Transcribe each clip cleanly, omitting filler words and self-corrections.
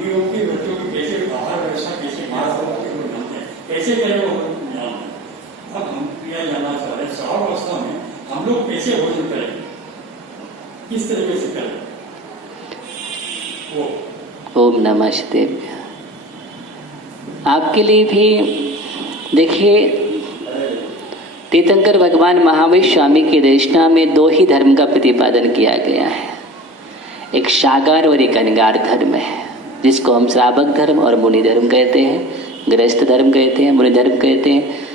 मुनियों की बच्चों को कैसे बाहर व्यवस्था कैसे कैसे करें वो अब हम यह जानना चाह रहे हैं श्रावण अवस्था में हम लोग कैसे भोजन करें, किस तरीके से करें वो। ओम नमः शिवाय। आपके लिए भी देखिए, तीर्थंकर भगवान महावीर स्वामी की देशना में दो ही धर्म का प्रतिपादन किया गया है, एक शागार और एक अनगार धर्म है, जिसको हम श्रावक धर्म और मुनि धर्म कहते हैं, गृहस्थ धर्म कहते हैं, मुनि धर्म कहते हैं।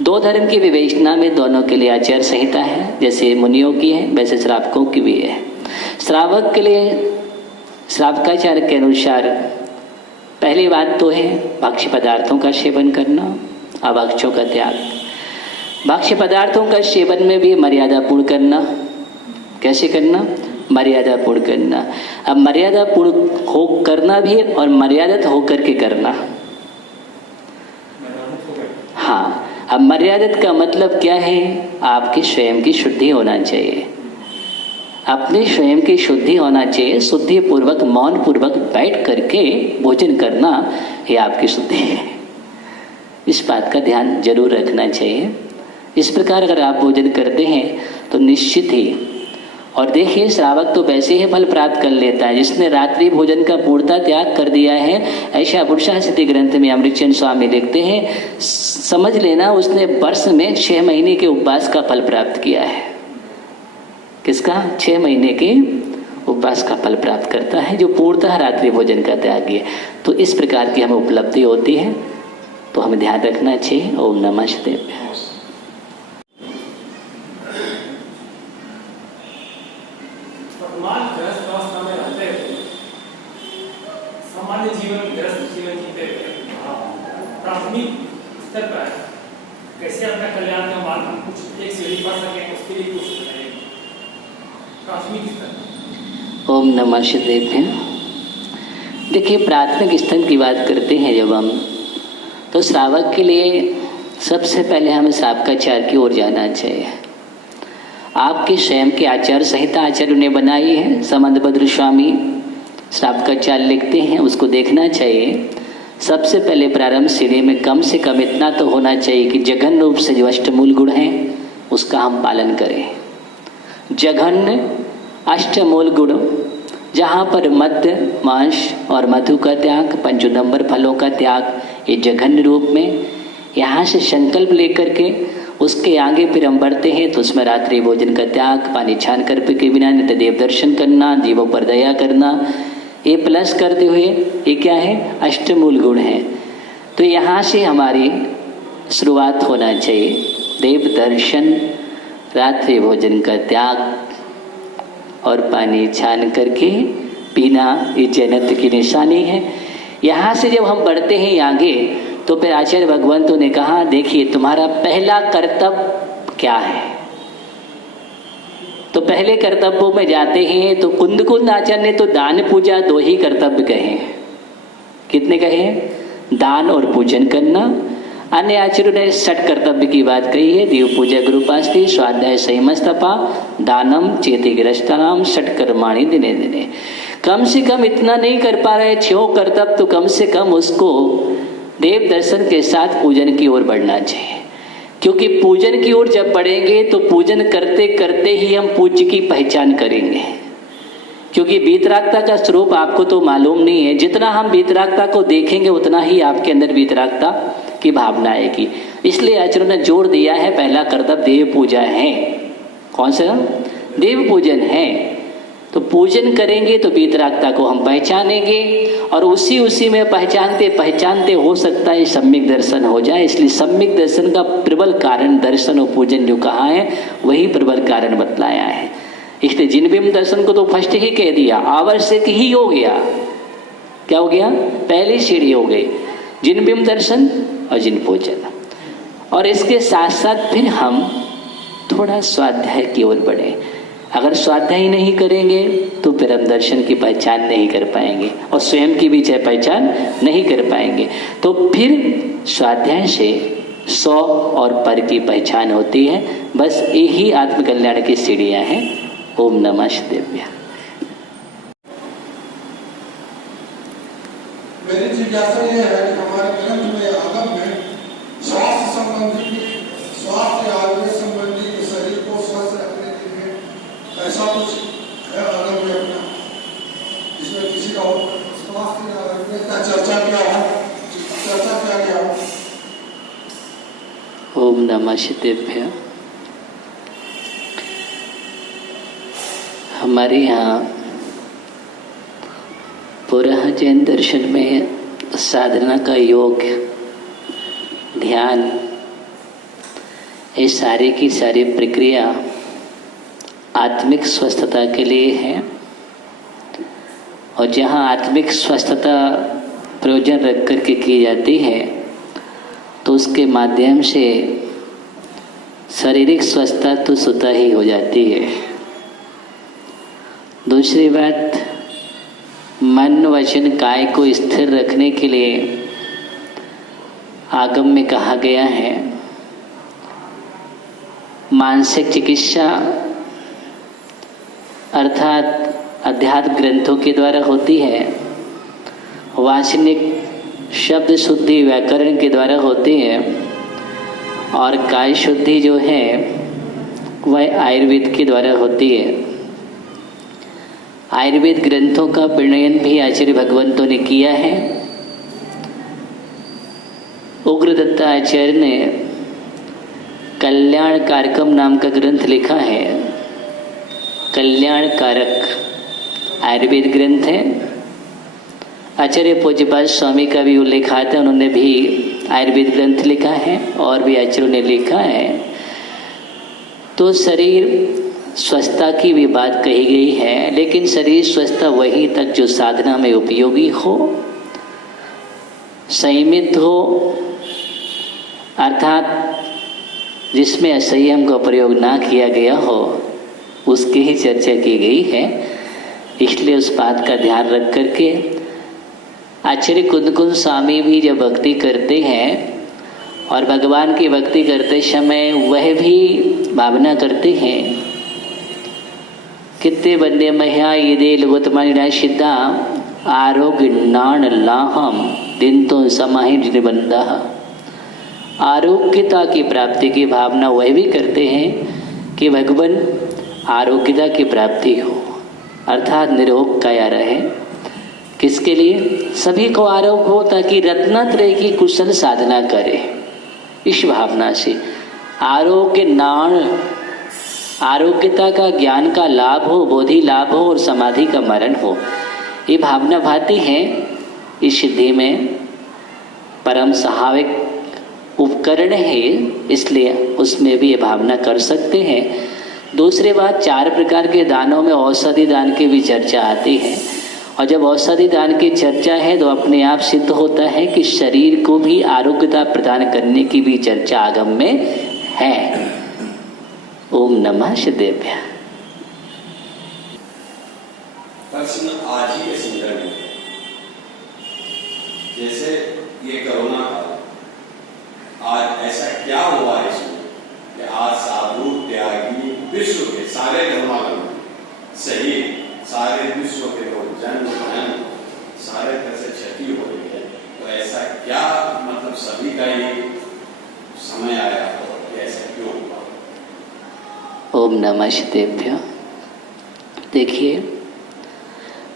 दो धर्म की विवेचना में दोनों के लिए आचार संहिता है, जैसे मुनियों की है वैसे श्रावकों की भी है। श्रावक के लिए श्रावकाचार के अनुसार पहली बात तो है भक्ष्य पदार्थों का सेवन करना, अभक्ष्यों का त्याग। भक्ष्य पदार्थों का सेवन में भी मर्यादापूर्ण करना। कैसे करना? मर्यादापूर्ण करना। अब मर्यादापूर्ण हो करना भी और मर्यादित होकर के करना। हाँ, अब मर्यादित का मतलब क्या है? आपकी स्वयं की शुद्धि होना चाहिए, अपने स्वयं की शुद्धि होना चाहिए। शुद्धि पूर्वक मौन पूर्वक बैठ करके भोजन करना, ये आपकी शुद्धि है। इस बात का ध्यान जरूर रखना चाहिए। इस प्रकार अगर आप भोजन करते हैं तो निश्चित ही, और देखिए श्रावक तो वैसे ही फल प्राप्त कर लेता है जिसने रात्रि भोजन का पूर्णतः त्याग कर दिया है। ऐसा पुरुषा सिद्धि ग्रंथ में अमृतचंद स्वामी लिखते हैं, समझ लेना उसने वर्ष में 6 महीने के उपवास का फल प्राप्त किया है। किसका? 6 महीने के उपवास का फल प्राप्त करता है जो पूर्णतः रात्रि भोजन का त्यागी है। तो इस प्रकार की हमें उपलब्धि होती है, तो हमें ध्यान रखना चाहिए। ओम नमः शिवाय। सामान्य जीवन, गृहस्थ जीवन जीते हुए प्राथमिक स्तर पर कैसे अपना कल्याण का मार्ग कुछ एक सीढ़ी पढ़ सके, उसके लिए कुछ प्राथमिक स्तर। ओम नमः शिवाय। देखिए, प्राथमिक स्तर की बात करते हैं जब हम, तो श्रावक के लिए सबसे पहले हमें श्रावकाचार की ओर जाना चाहिए। आपके स्वयं के आचार संहिता आचार्य ने बनाई है, समंतभद्र स्वामी श्रावकाचार लिखते हैं, उसको देखना चाहिए। सबसे पहले प्रारंभ सीढ़ी में कम से कम इतना तो होना चाहिए कि जघन्य रूप से जो अष्टमूल गुण हैं उसका हम पालन करें। जघन्य अष्टमूल गुण, जहाँ पर मद्य, मांस और मधु का त्याग, पंचोदंबर फलों का त्याग, ये जघन्य रूप में यहाँ से संकल्प लेकर के उसके आगे फिर हम बढ़ते हैं तो उसमें रात्रि भोजन का त्याग, पानी छान कर के बिना नित्य देव दर्शन करना, जीवों पर दया करना, ये प्लस करते हुए ये क्या है? अष्टमूल गुण है। तो यहाँ से हमारी शुरुआत होना चाहिए। देव दर्शन, रात्रि भोजन का त्याग और पानी छान करके पीना, ये जन्नत की निशानी है। यहाँ से जब हम बढ़ते हैं आगे तो फिर आचार्य भगवंतों ने कहा, देखिए तुम्हारा पहला कर्तव्य क्या है। तो पहले कर्तव्यों में जाते हैं तो कुंद आचार्य ने तो दान पूजा 2 ही कर्तव्य कहे। कितने कहे? दान और पूजन करना। अन्य आचार्यों ने 6 कर्तव्य की बात कही है। देव पूजा गुरुपास्ति, स्वाध्याय संयमस्तपा, दानम चेति ग्रस्तानाम, 6 कर्माणि दिने दिने। कम से कम इतना नहीं कर पा रहे 6 कर्तव्य, तो कम से कम उसको देव दर्शन के साथ पूजन की ओर बढ़ना चाहिए। क्योंकि पूजन की ओर जब बढ़ेंगे तो पूजन करते करते ही हम पूज्य की पहचान करेंगे। क्योंकि वीतरागता का स्वरूप आपको तो मालूम नहीं है, जितना हम वीतरागता को देखेंगे उतना ही आपके अंदर वीतरागता की भावना आएगी। इसलिए आचार्यों ने जोर दिया है पहला कर्तव्य देव पूजा है। कौन सा? देव पूजन है। तो पूजन करेंगे तो वीतरागता को हम पहचानेंगे और उसी में पहचानते पहचानते हो सकता है सम्यक दर्शन हो जाए। इसलिए सम्यक दर्शन का प्रबल कारण दर्शन और पूजन जो कहा है वही प्रबल कारण बतलाया है। इसलिए जिनबिंब दर्शन को तो फर्स्ट ही कह दिया, आवश्यक ही हो गया। क्या हो गया? पहली सीढ़ी हो गई, जिनबिंब दर्शन और जिन पूजन। और इसके साथ साथ फिर हम थोड़ा स्वाध्याय की ओर बढ़े। अगर स्वाध्याय नहीं करेंगे तो फिर हम दर्शन की पहचान नहीं कर पाएंगे और स्वयं की भी पहचान नहीं कर पाएंगे। तो फिर स्वाध्याय से 100 और पर की पहचान होती है। बस यही आत्मकल्याण की सीढ़ियाँ हैं। ओम नमः शिवाय। मेरी जिज्ञासा ये है कि हमारे ग्रंथ में आगम में स्वास्थ्य संबंधी स्वास्थ्य आरोग्य संबंधी शरीर को स्वस्थ रखने के लिए ऐसा कुछ है आगम में अपना, जिसमें किसी का स्वास्थ्य आरोग्य का चर्चा किया गया हो। ओम नमः शिवाय। हमारे यहाँ पुराण जैन दर्शन में साधना का योग, ध्यान, ये सारी की सारी प्रक्रिया आत्मिक स्वस्थता के लिए है। और जहाँ आत्मिक स्वस्थता प्रयोजन रख कर के की जाती है तो उसके माध्यम से शारीरिक स्वस्थता तो स्वतः ही हो जाती है। दूसरी बात, मन वचन काय को स्थिर रखने के लिए आगम में कहा गया है। मानसिक चिकित्सा अर्थात अध्यात्म ग्रंथों के द्वारा होती है, वाचनिक शब्द शुद्धि व्याकरण के द्वारा होती है, और काय शुद्धि जो है वह आयुर्वेद के द्वारा होती है। आयुर्वेद ग्रंथों का प्रणयन भी आचार्य भगवंतों ने किया है। उग्रदत्त आचार्य ने कल्याण कारकम नाम का ग्रंथ लिखा है। कल्याण कारक आयुर्वेद ग्रंथ है। आचार्य पूज्यपाद स्वामी का भी उल्लेख आता है, उन्होंने भी आयुर्वेद ग्रंथ लिखा है और भी आचार्यों ने लिखा है। तो शरीर स्वस्थता की भी बात कही गई है, लेकिन शरीर स्वस्थता वहीं तक जो साधना में उपयोगी हो, संयमित हो, अर्थात जिसमें असंयम का प्रयोग ना किया गया हो, उसकी ही चर्चा की गई है। इसलिए उस बात का ध्यान रख करके आचार्य कुंदकुंद स्वामी भी जब भक्ति करते हैं और भगवान की भक्ति करते समय वह भी भावना करते हैं, कितने बंदे मह्या ये लघुतमानिड़ा सिद्धा आरोग्य नाण लाहम दिन तो समाहित निबंधा। आरोग्यता की प्राप्ति की भावना वह भी करते हैं कि भगवान आरोग्यता की प्राप्ति हो, अर्थात निरोग काया रहे। किसके लिए? सभी को आरोग्य हो, ताकि रत्नत्रय की कुशल साधना करे। इस भावना से आरोग्य नाण, आरोग्यता का ज्ञान का लाभ हो, बोधि लाभ हो और समाधि का मरण हो, ये भावना भाती है। इस सिद्धि में परम सहायक उपकरण है, इसलिए उसमें भी ये भावना कर सकते हैं। दूसरी बात, 4 प्रकार के दानों में औषधि दान की भी चर्चा आती है, और जब औषधि दान की चर्चा है तो अपने आप सिद्ध होता है कि शरीर को भी आरोग्यता प्रदान करने की भी चर्चा आगम में है। ओम नमः शिवाय। प्रश्न आज ही के संदर्भ में, जैसे ये कोरोना काल, आज ऐसा क्या हुआ है इसमें कि आज साधु त्यागी विश्व के सारे धर्मावलंबी सही, सारे विश्व के लोग जन धन सारे तरह से क्षति हो रही है। तो ऐसा क्या मतलब सभी का ये समय आया हो कि ऐसा क्यों हुआ? ओम नमः शिवाय। देखिए,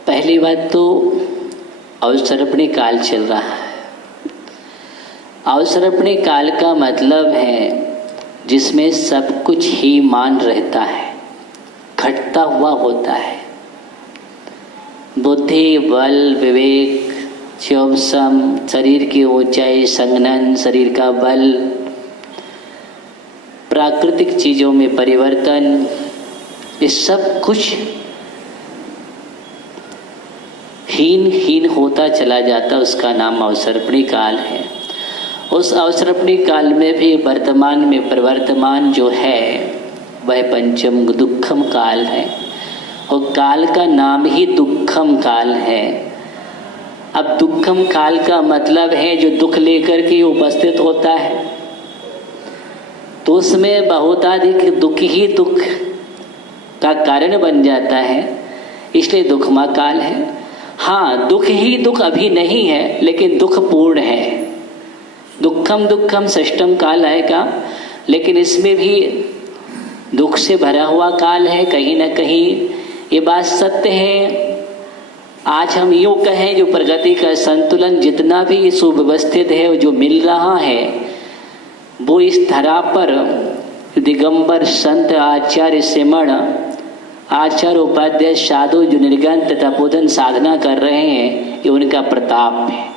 पहली बात तो अवसर्पणी काल चल रहा है। अवसर्पणी काल का मतलब है जिसमें सब कुछ ही मान रहता है, घटता हुआ होता है। बुद्धि, बल, विवेक, चौसम, शरीर की ऊंचाई, संघनन, शरीर का बल, प्राकृतिक चीजों में परिवर्तन, ये सब कुछ हीन होता चला जाता, उसका नाम अवसर्पणी काल है। उस अवसर्पणी काल में भी वर्तमान में प्रवर्तमान जो है वह पंचम दुखम काल है, और काल का नाम ही दुखम काल है। अब दुखम काल का मतलब है जो दुख लेकर के उपस्थित होता है, तो उसमें बहुताधिक दुख ही दुख का कारण बन जाता है, इसलिए दुखमा काल है। हाँ, दुख ही दुख अभी नहीं है, लेकिन दुख पूर्ण है। दुखम दुखम षष्टम काल आएगा, लेकिन इसमें भी दुख से भरा हुआ काल है। कहीं ना कहीं ये बात सत्य है। आज हम यूँ कहें, जो प्रगति का संतुलन जितना भी सुव्यवस्थित है, जो मिल रहा है, वो इस धरा पर दिगंबर संत आचार्य सिमण, आचार्य उपाध्याय साधु जो निर्गंत तपोधन साधना कर रहे हैं, ये उनका प्रताप है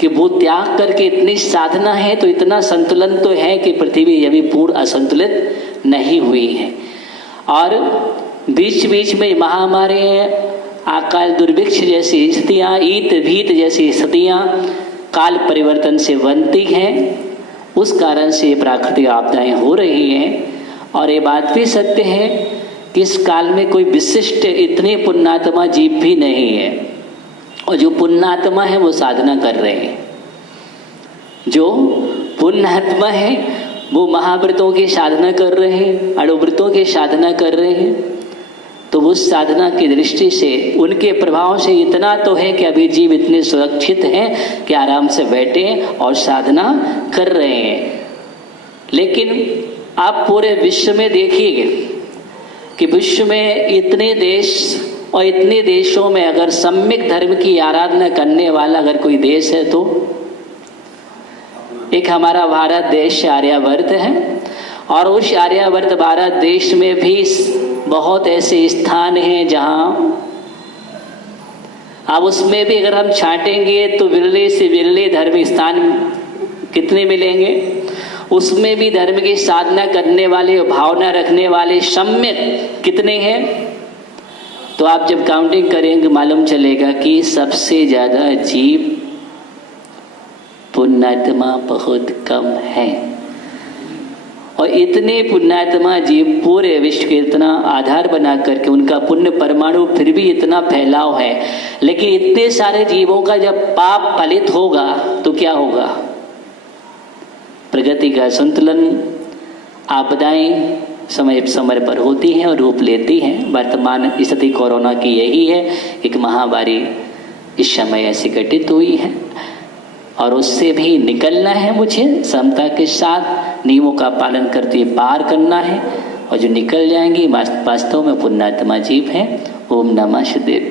कि वो त्याग करके इतनी साधना है, तो इतना संतुलन तो है कि पृथ्वी अभी पूर्ण असंतुलित नहीं हुई है। और बीच बीच में महामारी, अकाल दुर्भिक्ष जैसी स्थितियाँ, ईत भीत जैसी स्थितियाँ काल परिवर्तन से बनती हैं। उस कारण से प्राकृतिक आपदाएं हो रही हैं। और ये बात भी सत्य है कि इस काल में कोई विशिष्ट इतने पुण्यात्मा जीव भी नहीं है, और जो पुण्यात्मा है वो साधना कर रहे हैं। जो पुण्यात्मा है वो महाव्रतों की साधना कर रहे हैं, अणुव्रतों की साधना कर रहे हैं। तो उस साधना की दृष्टि से उनके प्रभाव से इतना तो है कि अभी जीव इतने सुरक्षित हैं कि आराम से बैठे और साधना कर रहे हैं। लेकिन आप पूरे विश्व में देखिए कि विश्व में इतने देश और इतने देशों में अगर सम्यक धर्म की आराधना करने वाला अगर कोई देश है तो एक हमारा भारत देश आर्यावर्त है। और उस आर्यावर्त भारत देश में भी बहुत ऐसे स्थान हैं जहाँ अब उसमें भी अगर हम छांटेंगे तो विरले से विरले धर्म स्थान कितने मिलेंगे। उसमें भी धर्म की साधना करने वाले, भावना रखने वाले सम्यक कितने हैं। तो आप जब काउंटिंग करेंगे मालूम चलेगा कि सबसे ज़्यादा जीव पुण्यात्मा बहुत कम है। और इतने पुण्यात्मा जीव पूरे विश्व के इतना आधार बना करके उनका पुण्य परमाणु फिर भी इतना फैलाव है। लेकिन इतने सारे जीवों का जब पाप फलित होगा तो क्या होगा। प्रगति का संतुलन, आपदाएं समय समय पर होती हैं और रूप लेती हैं। वर्तमान स्थिति कोरोना की यही है, एक महामारी इस समय ऐसी घटित हुई है और उससे भी निकलना है। मुझे समता के साथ नियमों का पालन करते हुए पार करना है और जो निकल जाएंगी वास्तव में पुण्यात्मा जीव है। ओम नमः शिवाय।